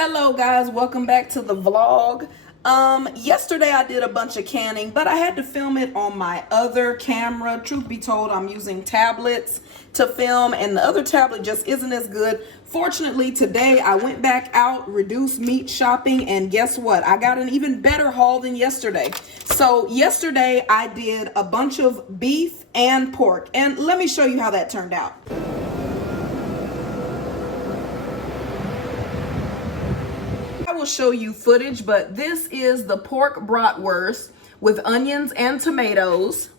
Hello guys, welcome back to the vlog. Yesterday I did a bunch of canning, but I had to film it on my other camera. Truth be told, I'm using tablets to film and the other tablet just isn't as good. Fortunately, today I went back out, reduced meat shopping, and guess what? I got an even better haul than yesterday. So yesterday I did a bunch of beef and pork, and let me show you how that turned out. I will show you footage, but this is the pork bratwurst with onions and tomatoes.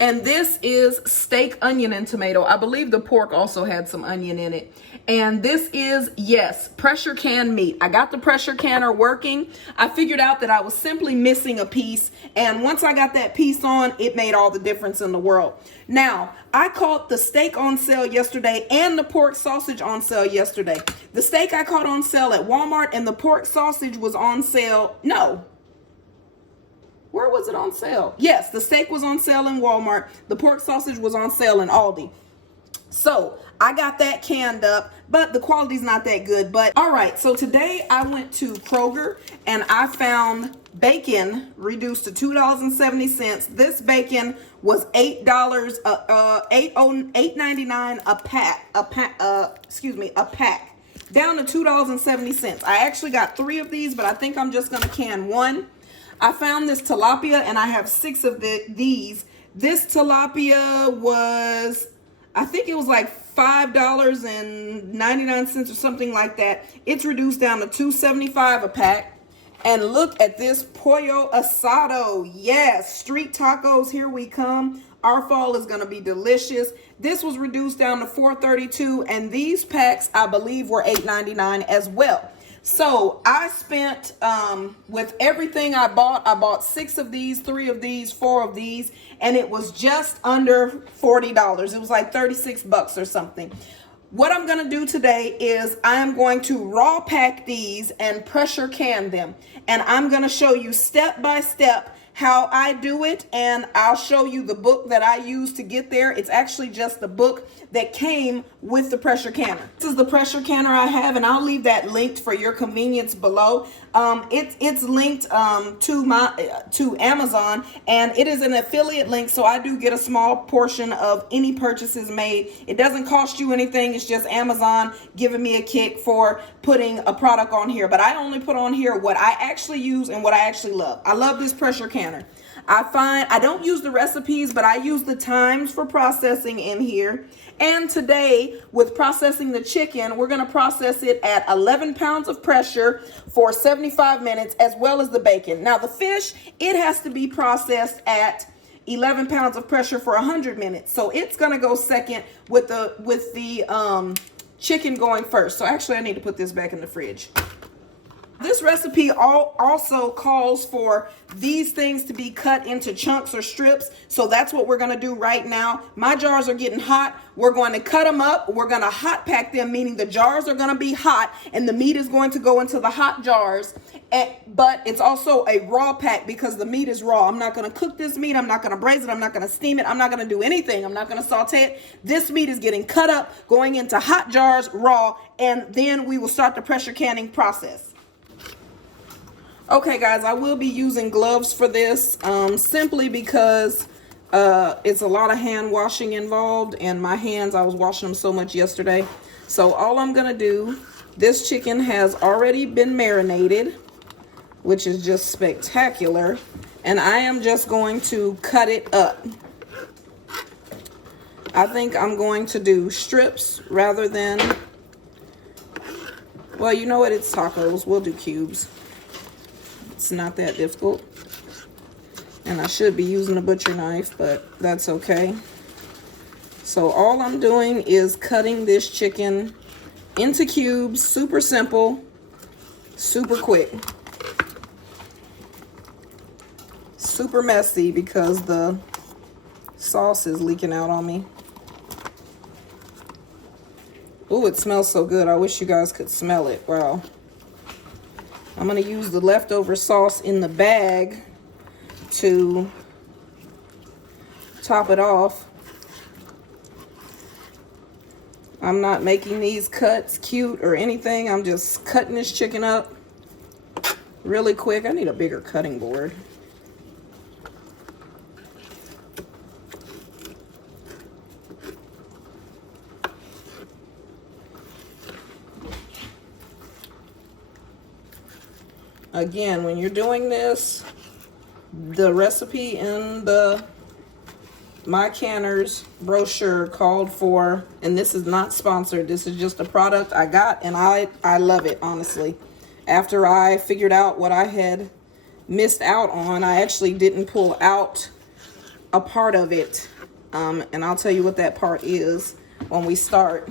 And this is steak, onion, and tomato. I believe the pork also had some onion in it. And this is, yes, pressure can meat. I got the pressure canner working. I figured out that I was simply missing a piece. And once I got that piece on, it made all the difference in the world. Now, I caught the steak on sale yesterday and the pork sausage on sale yesterday. The steak I caught on sale at Walmart and the pork sausage was on sale. No. Where was it on sale? Yes, the steak was on sale in Walmart. The pork sausage was on sale in Aldi. So I got that canned up, but the quality's not that good. But all right, so today I went to Kroger and I found bacon reduced to $2.70. This bacon was $8.99 a pack. A pack, down to $2.70. I actually got 3 of these, but I think I'm just gonna can one. I found this tilapia and I have 6 of these. This tilapia was, I think it was like $5.99 or something like that. It's reduced down to $2.75 a pack. And look at this pollo asado. Yes, street tacos, here we come. Our fall is gonna be delicious. This was reduced down to $4.32 and these packs I believe were $8.99 as well. So I spent, with everything I bought 6 of these, 3 of these, 4 of these, and it was just under $40. It was like 36 bucks or something. What I'm gonna do today is I am going to raw pack these and pressure can them. And I'm gonna show you step by step how I do it, and I'll show you the book that I use to get there. It's actually just the book that came with the pressure canner. This is the pressure canner I have, and I'll leave that linked for your convenience below. It's linked to Amazon, and it is an affiliate link, so I do get a small portion of any purchases made. It doesn't cost you anything. It's just Amazon giving me a kick for putting a product on here. But I only put on here what I actually use and what I actually love. I love this pressure canner. I find I don't use the recipes, but I use the times for processing in here. And today, with processing the chicken, we're going to process it at 11 pounds of pressure for 75 minutes, as well as the bacon. Now, the fish, it has to be processed at 11 pounds of pressure for 100 minutes. So it's going to go second with the chicken going first. So actually, I need to put this back in the fridge. This recipe also calls for these things to be cut into chunks or strips. So that's what we're going to do right now. My jars are getting hot. We're going to cut them up. We're going to hot pack them, meaning the jars are going to be hot and the meat is going to go into the hot jars. But it's also a raw pack because the meat is raw. I'm not going to cook this meat. I'm not going to braise it. I'm not going to steam it. I'm not going to do anything. I'm not going to saute it. This meat is getting cut up, going into hot jars raw, and then we will start the pressure canning process. Okay guys, I will be using gloves for this simply because it's a lot of hand washing involved, and my hands, I was washing them so much yesterday. So all I'm gonna do, this chicken has already been marinated, which is just spectacular, and I am just going to cut it up. I think I'm going to do strips rather than, well, you know what, it's tacos, we'll do cubes. It's not that difficult. And I should be using a butcher knife, but that's okay. So all I'm doing is cutting this chicken into cubes. Super simple, super quick. Super messy because the sauce is leaking out on me. Oh, it smells so good. I wish you guys could smell it. Wow. I'm going to use the leftover sauce in the bag to top it off. I'm not making these cuts cute or anything. I'm just cutting this chicken up really quick. I need a bigger cutting board. Again, when you're doing this, the recipe in the My Canner's brochure called for, and this is not sponsored, this is just a product I got, and I love it, honestly. After I figured out what I had missed out on, I actually didn't pull out a part of it, and I'll tell you what that part is when we start.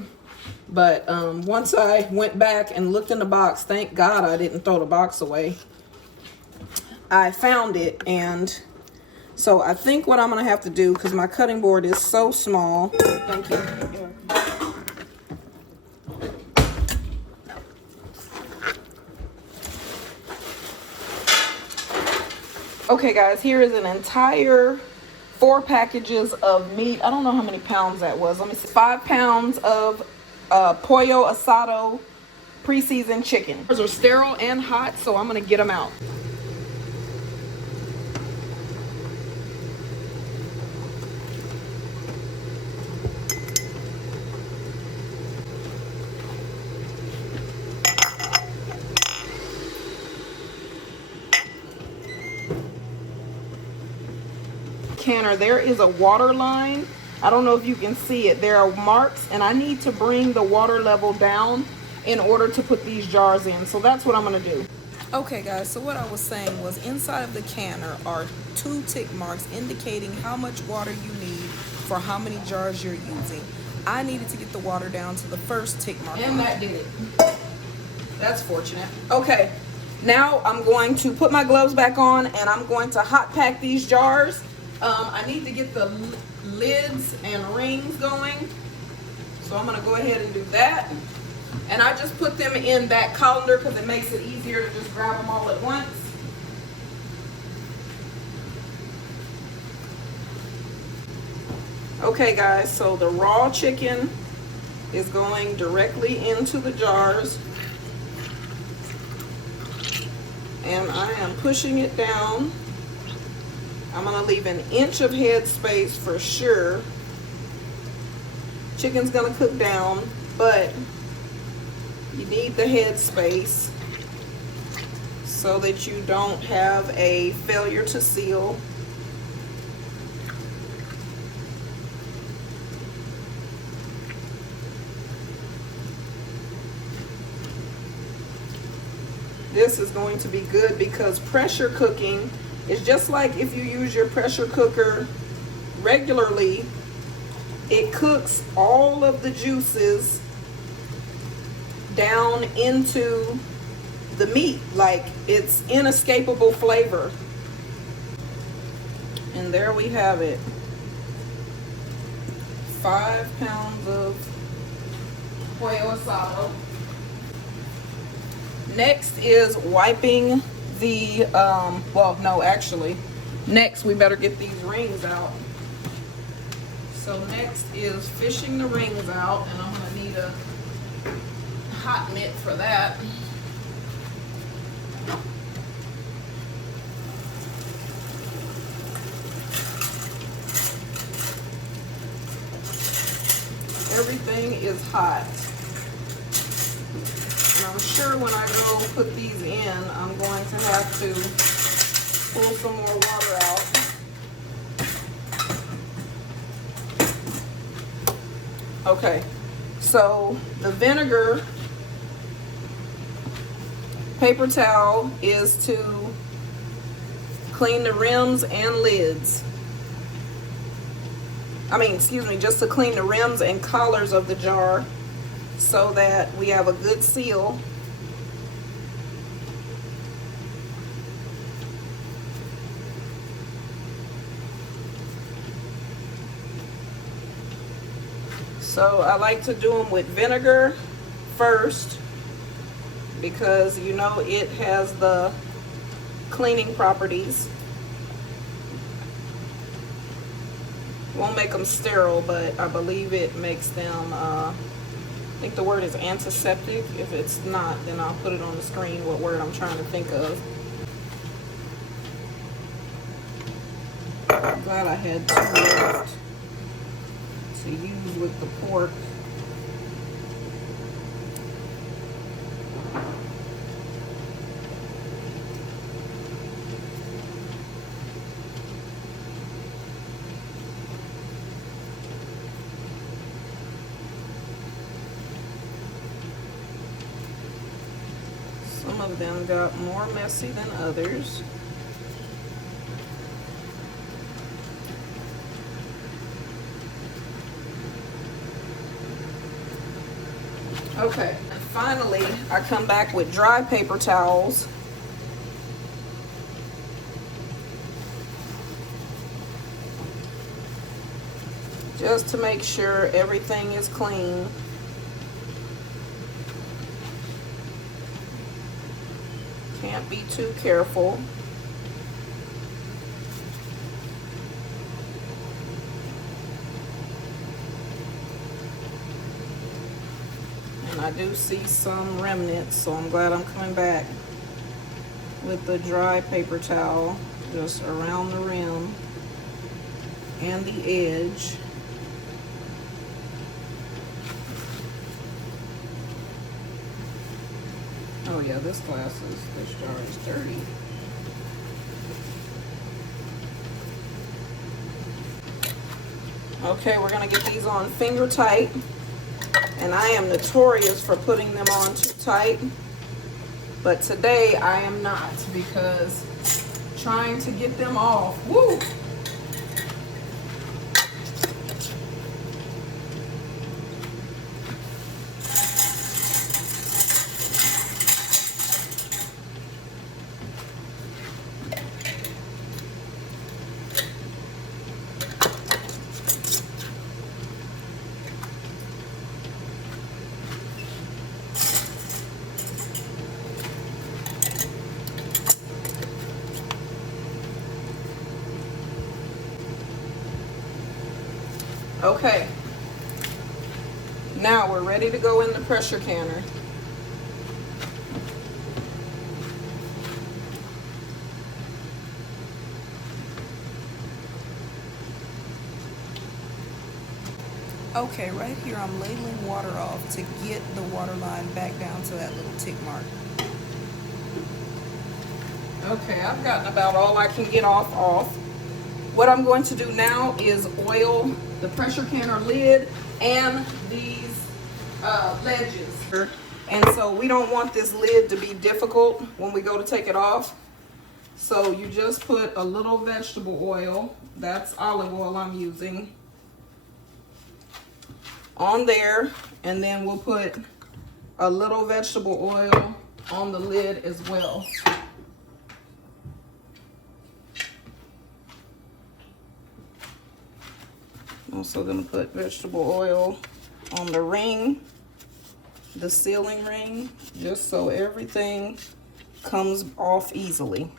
But once I went back and looked in the box, thank God I didn't throw the box away. I found it, and so I think what I'm gonna have to do, because my cutting board is so small. Thank you. Okay guys, here is an entire 4 packages of meat. I don't know how many pounds that was. Let me see. 5 pounds of pollo asado pre-seasoned chicken. Those are sterile and hot, so I'm gonna get them out. Canner, there is a water line. I don't know if you can see it. There are marks, and I need to bring the water level down in order to put these jars in. So that's what I'm gonna do. Okay guys, so what I was saying was inside of the canner are 2 tick marks indicating how much water you need for how many jars you're using. I needed to get the water down to the first tick mark. And that did it. That's fortunate. Okay, now I'm going to put my gloves back on, and I'm going to hot pack these jars. I need to get the lids and rings going, so I'm gonna go ahead and do that. And I just put them in that colander because it makes it easier to just grab them all at once. Okay guys, so the raw chicken is going directly into the jars, and I am pushing it down. I'm gonna leave an inch of head space for sure. Chicken's gonna cook down, but you need the head space so that you don't have a failure to seal. This is going to be good because pressure cooking is just like if you use your pressure cooker regularly, it cooks all of the juices down into the meat. Like, it's inescapable flavor. And there we have it. 5 pounds of pollo asado. Next is wiping the, well, no, actually, next we better get these rings out. So next is fishing the rings out, and I'm gonna need a hot mitt for that. Everything is hot. And I'm sure when I go put these in, I'm going to have to pull some more water out. Okay, so the vinegar paper towel is to clean the rims and lids. I mean, excuse me, just to clean the rims and collars of the jar so that we have a good seal. So I like to do them with vinegar first because you know it has the cleaning properties. Won't make them sterile, but I believe it makes them think the word is antiseptic. If it's not, then I'll put it on the screen what word I'm trying to think of. I'm glad I had 2 left to use with the pork. Some of them got more messy than others. Okay, and finally, I come back with dry paper towels. Just to make sure everything is clean. Can't be too careful. And I do see some remnants, so I'm glad I'm coming back with the dry paper towel just around the rim and the edge. Oh yeah, this jar is dirty. Okay, we're gonna get these on finger tight. And I am notorious for putting them on too tight. But today I am not, because trying to get them off, woo! Okay, now we're ready to go in the pressure canner. Okay, right here I'm ladling water off to get the water line back down to that little tick mark. Okay, I've gotten about all I can get off. What I'm going to do now is oil the pressure canner lid and these ledges. And so we don't want this lid to be difficult when we go to take it off. So you just put a little vegetable oil, that's olive oil I'm using, on there, and then we'll put a little vegetable oil on the lid as well. Also gonna put vegetable oil on the ring, the sealing ring, just so everything comes off easily.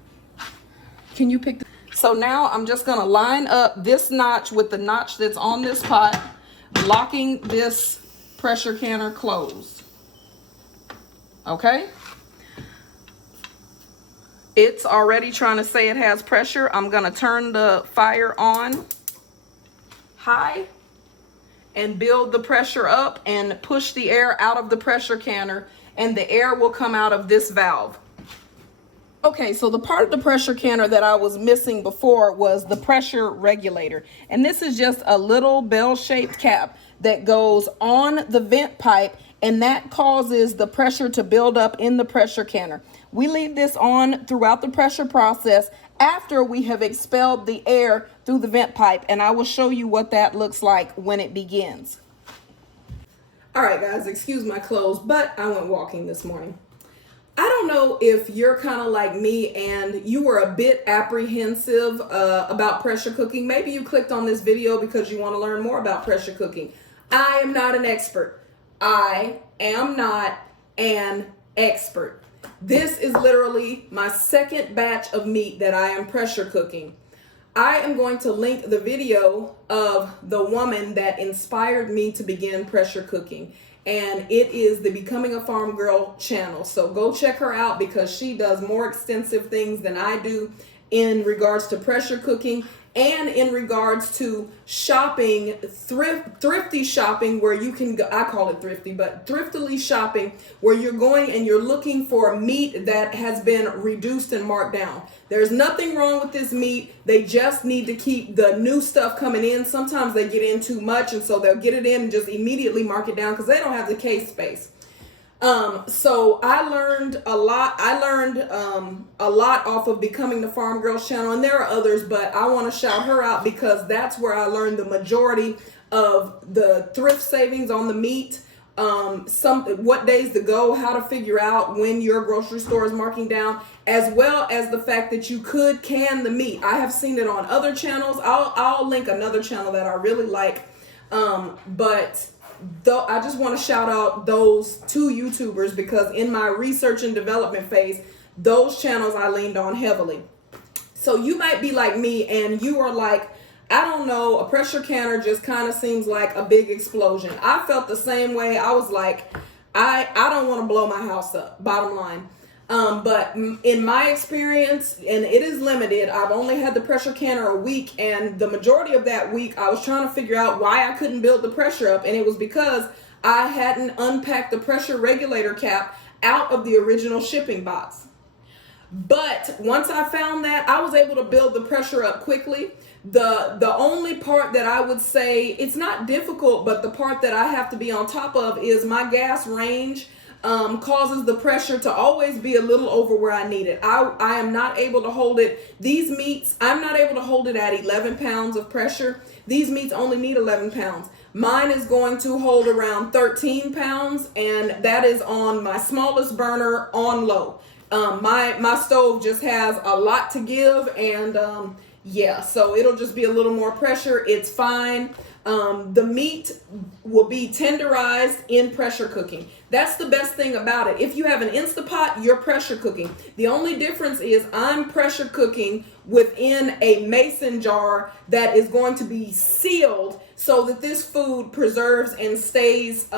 Can you pick so now I'm just gonna line up this notch with the notch that's on this pot, locking this pressure canner closed. Okay? It's already trying to say it has pressure. I'm gonna turn the fire on high and build the pressure up and push the air out of the pressure canner, and the air will come out of this valve. Okay, so the part of the pressure canner that I was missing before was the pressure regulator. And this is just a little bell-shaped cap that goes on the vent pipe, and that causes the pressure to build up in the pressure canner. We leave this on throughout the pressure process after we have expelled the air through the vent pipe, and I will show you what that looks like when it begins. All right, guys, excuse my clothes, but I went walking this morning. I don't know if you're kind of like me and you were a bit apprehensive about pressure cooking. Maybe you clicked on this video because you want to learn more about pressure cooking. I am not an expert. I am not an expert. This is literally my second batch of meat that I am pressure cooking. I am going to link the video of the woman that inspired me to begin pressure cooking. and it is the Becoming a Farm Girl channel. So go check her out because she does more extensive things than I do in regards to pressure cooking and in regards to shopping, thrifty shopping, where you can go, I call it thrifty, but thriftily shopping, where you're going and you're looking for meat that has been reduced and marked down. There's nothing wrong with this meat. They just need to keep the new stuff coming in. Sometimes they get in too much, and so they'll get it in and just immediately mark it down because they don't have the case space. So I learned a lot. I learned a lot off of Becoming the Farm Girls channel, and there are others, but I want to shout her out because that's where I learned the majority of the thrift savings on the meat. What days to go, how to figure out when your grocery store is marking down, as well as the fact that you could can the meat. I have seen it on other channels. I'll link another channel that I really like, but though I just want to shout out those two YouTubers because in my research and development phase, those channels I leaned on heavily. So you might be like me and you are like, I don't know, a pressure canner just kind of seems like a big explosion. I felt the same way. I was like, I don't want to blow my house up, bottom line. But in my experience, and it is limited, I've only had the pressure canner a week, and the majority of that week I was trying to figure out why I couldn't build the pressure up, and it was because I hadn't unpacked the pressure regulator cap out of the original shipping box. But once I found that, I was able to build the pressure up quickly. The only part that I would say, it's not difficult, but the part that I have to be on top of is my gas range causes the pressure to always be a little over where I need it. I am not able to hold it. These meats, I'm not able to hold it at 11 pounds of pressure. These meats only need 11 pounds. Mine is going to hold around 13 pounds, and that is on my smallest burner on low. My stove just has a lot to give, and yeah, so it'll just be a little more pressure. It's fine. The meat will be tenderized in pressure cooking. That's the best thing about it. If you have an Instapot, you're pressure cooking. The only difference is I'm pressure cooking within a mason jar that is going to be sealed so that this food preserves and stays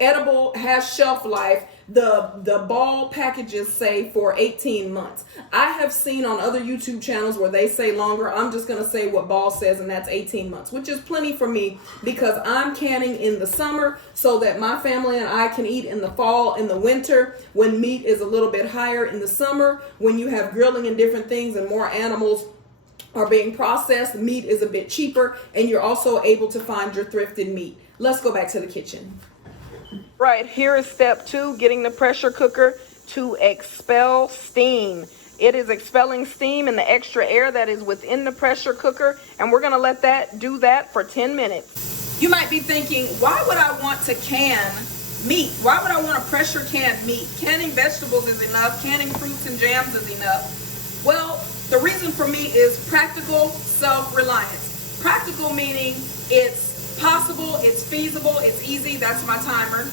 edible, has shelf life. The Ball packages say for 18 months. I have seen on other YouTube channels where they say longer. I'm just going to say what Ball says, and that's 18 months, which is plenty for me because I'm canning in the summer so that my family and I can eat in the fall and the winter when meat is a little bit higher. In the summer, when you have grilling and different things and more animals are being processed, meat is a bit cheaper, and you're also able to find your thrifted meat. Let's go back to the kitchen. Right, here is step 2, getting the pressure cooker to expel steam. It is expelling steam and the extra air that is within the pressure cooker, and we're going to let that do that for 10 minutes. You might be thinking, why would I want to can meat? Why would I want to pressure can meat? Canning vegetables is enough. Canning fruits and jams is enough. Well, the reason for me is practical self-reliance. Practical meaning it's possible, it's feasible, it's easy. That's my timer.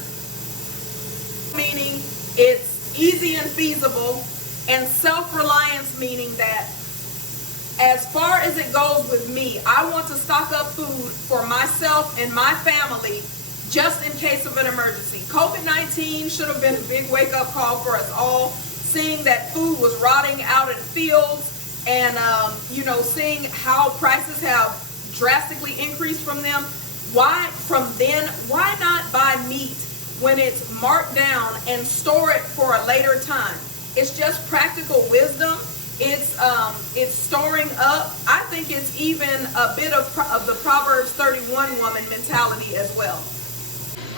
Meaning it's easy and feasible, and self-reliance meaning that as far as it goes with me, I want to stock up food for myself and my family just in case of an emergency. COVID-19 should have been a big wake-up call for us all, seeing that food was rotting out in fields and seeing how prices have drastically increased from them. Why not buy meat when it's marked down and store it for a later time? It's just practical wisdom. It's storing up. I think it's even a bit of the Proverbs 31 woman mentality as well.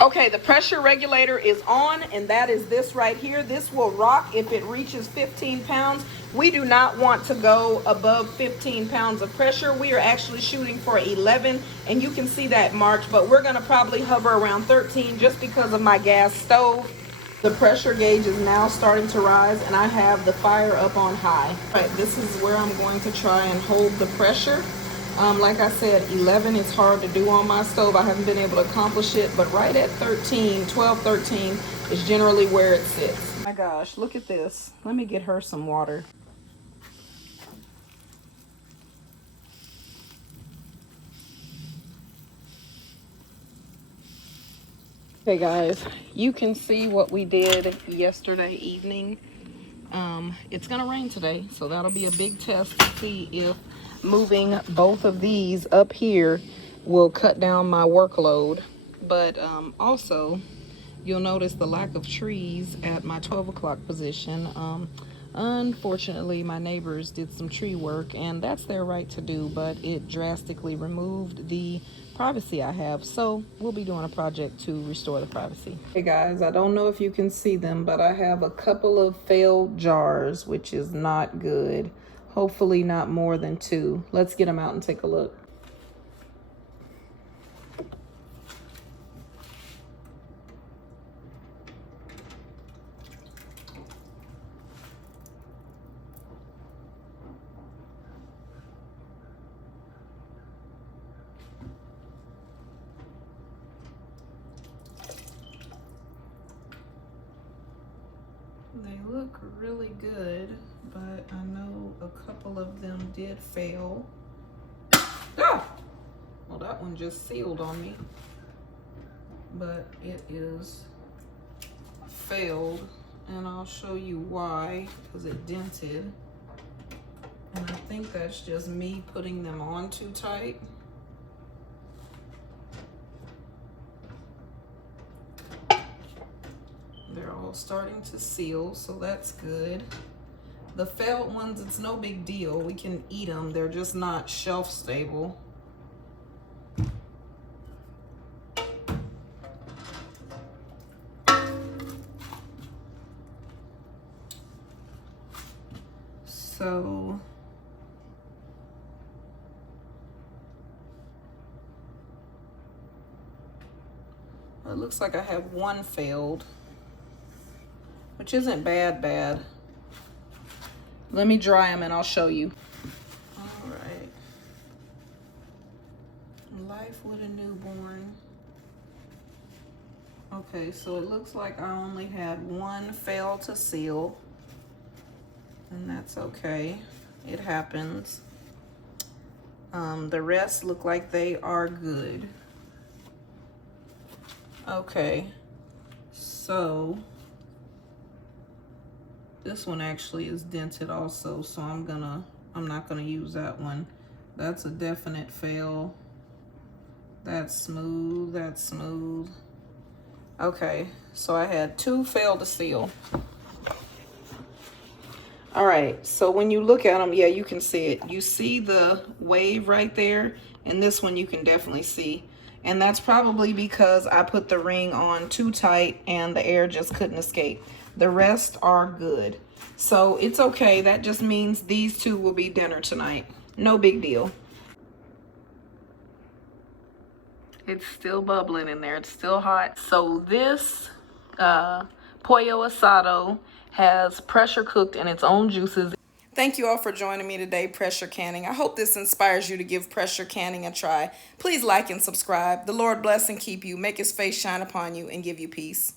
Okay, the pressure regulator is on, and that is this right here. This will rock if it reaches 15 pounds. We do not want to go above 15 pounds of pressure. We are actually shooting for 11, and you can see that marked, but we're going to probably hover around 13 just because of my gas stove. The pressure gauge is now starting to rise, and I have the fire up on high. Right, this is where I'm going to try and hold the pressure. Like I said, 11 is hard to do on my stove. I haven't been able to accomplish it, but right at 13, 12, 13 is generally where it sits. Oh my gosh, look at this. Let me get her some water. Hey guys, you can see what we did yesterday evening. It's gonna rain today, so that'll be a big test to see if moving both of these up here will cut down my workload. But also, you'll notice the lack of trees at my 12 o'clock position. Unfortunately, my neighbors did some tree work, and that's their right to do, but it drastically removed the privacy I have. So we'll be doing a project to restore the privacy. Hey guys, I don't know if you can see them, but I have a couple of failed jars, which is not good. Hopefully not more than 2. Let's get them out and take a look. They look really good, but I know a couple of them did fail. Ah! Well, that one just sealed on me, but it is failed, and I'll show you why, because it dented. And I think that's just me putting them on too tight. They're all starting to seal, so that's good. The failed ones, it's no big deal. We can eat them. They're just not shelf stable. So it looks like I have one failed, which isn't bad. Let me dry them and I'll show you. All right. Life with a newborn. Okay, so it looks like I only had one fail to seal, and that's okay. It happens. The rest look like they are good. Okay, so this one actually is dented also, so I'm not gonna use that one. That's a definite fail. That's smooth, that's smooth. Okay, so I had 2 fail to seal. All right, so when you look at them, yeah, you can see it. You see the wave right there, and this one you can definitely see. And that's probably because I put the ring on too tight and the air just couldn't escape. The rest are good. So it's okay. That just means these 2 will be dinner tonight. No big deal. It's still bubbling in there. It's still hot. So this pollo asado has pressure cooked in its own juices. Thank you all for joining me today, Pressure Canning. I hope this inspires you to give pressure canning a try. Please like and subscribe. The Lord bless and keep you, make his face shine upon you, and give you peace.